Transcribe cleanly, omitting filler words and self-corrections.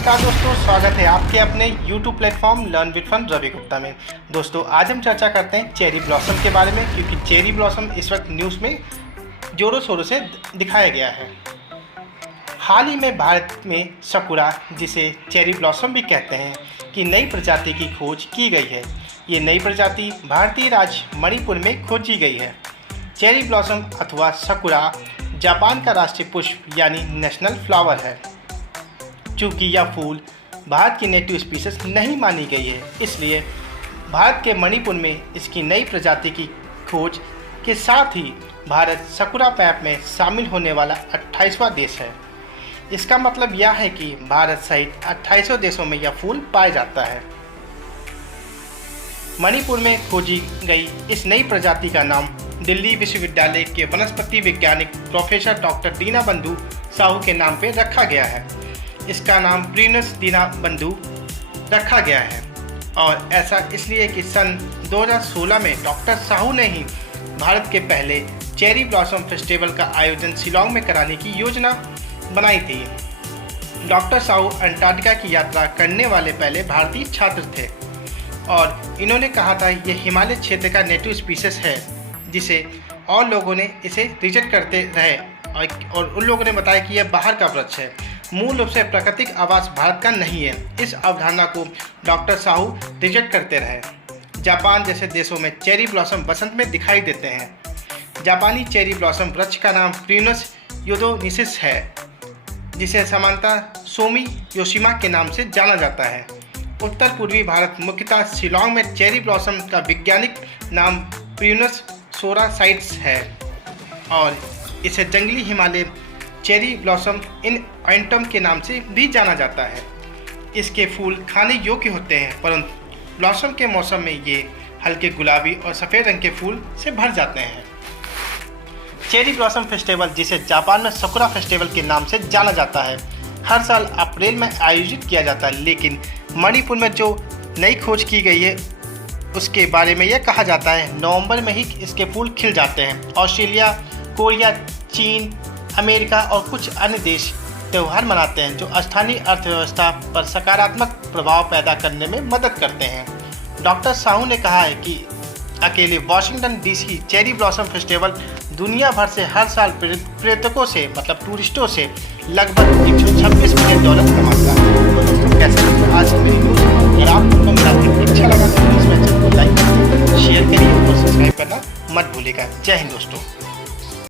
नमस्कार दोस्तों, स्वागत है आपके अपने YouTube platform learn with fun Ravi Gupta में। दोस्तों आज हम चर्चा करते हैं चेरी ब्लॉसम के बारे में, क्योंकि चेरी ब्लॉसम इस वक्त न्यूज़ में जोरों शोरों से दिखाया गया है। हाल ही में भारत में सकुरा, जिसे चेरी ब्लॉसम भी कहते हैं, की नई प्रजाति की खोज की गई है। ये नई प्रजाति भारतीय राज्य मणिपुर में खोजी गई है। चेरी ब्लॉसम अथवा सकुरा जापान का राष्ट्रीय पुष्प यानी नेशनल फ्लावर है। चूँकि यह फूल भारत की नेटिव स्पीसीज नहीं मानी गई है, इसलिए भारत के मणिपुर में इसकी नई प्रजाति की खोज के साथ ही भारत सकुरा मैप में शामिल होने वाला 28वां देश है। इसका मतलब यह है कि भारत सहित 28 देशों में यह फूल पाया जाता है। मणिपुर में खोजी गई इस नई प्रजाति का नाम दिल्ली विश्वविद्यालय के वनस्पति वैज्ञानिक प्रोफेसर डॉक्टर दीनबंधु साहू के नाम पर रखा गया है। इसका नाम प्रिनस दीनबंधु रखा गया है और ऐसा इसलिए कि सन 2016 में डॉक्टर साहू ने ही भारत के पहले चेरी ब्लॉसम फेस्टिवल का आयोजन शिलांग में कराने की योजना बनाई थी। डॉक्टर साहू अंटार्कटिका की यात्रा करने वाले पहले भारतीय छात्र थे और इन्होंने कहा था यह हिमालय क्षेत्र का नेटिव स्पीसीज है, जिसे और लोगों ने इसे रिजेक्ट करते रहे और उन लोगों ने बताया कि यह बाहर का वृक्ष है, मूल रूप से प्राकृतिक आवास भारत का नहीं है। इस अवधारणा को डॉक्टर साहू रिजेक्ट करते रहे। जापान जैसे देशों में चेरी ब्लॉसम बसंत में दिखाई देते हैं। जापानी चेरी ब्लॉसम वृक्ष का नाम प्रिनस योदोनिसिस है, जिसे सामान्यतः सोमी योशिमा के नाम से जाना जाता है। उत्तर पूर्वी भारत मुख्यतः शिलांग में चेरी ब्लॉसम का वैज्ञानिक नाम प्रिनस सोरासाइट्स है और इसे जंगली हिमालय चेरी ब्लॉसम इन एंटम के नाम से भी जाना जाता है। इसके फूल खाने योग्य होते हैं, परंतु ब्लॉसम के मौसम में ये हल्के गुलाबी और सफ़ेद रंग के फूल से भर जाते हैं। चेरी ब्लॉसम फेस्टिवल, जिसे जापान में सकुरा फेस्टिवल के नाम से जाना जाता है, हर साल अप्रैल में आयोजित किया जाता है। लेकिन मणिपुर में जो नई खोज की गई है उसके बारे में यह कहा जाता है नवंबर में ही इसके फूल खिल जाते हैं। ऑस्ट्रेलिया, कोरिया, चीन, अमेरिका और कुछ अन्य देश त्यौहार मनाते हैं जो स्थानीय अर्थव्यवस्था पर सकारात्मक प्रभाव पैदा करने में मदद करते हैं। डॉक्टर साहू ने कहा है कि अकेले Washington DC cherry blossom festival दुनिया भर से हर साल पर्यटकों से टूरिस्टों से लगभग $126 मिलियन कमाता है। तो दोस्तों, कैसे लगा आज की मेरी न्यूज़? अगर आपको मेरा अच्छा लगा तो प्लीज़ मेरे चैनल को लाइक, शेयर करिए और सब्सक्राइब करना मत भूलिएगा। जय हिंद दोस्तों।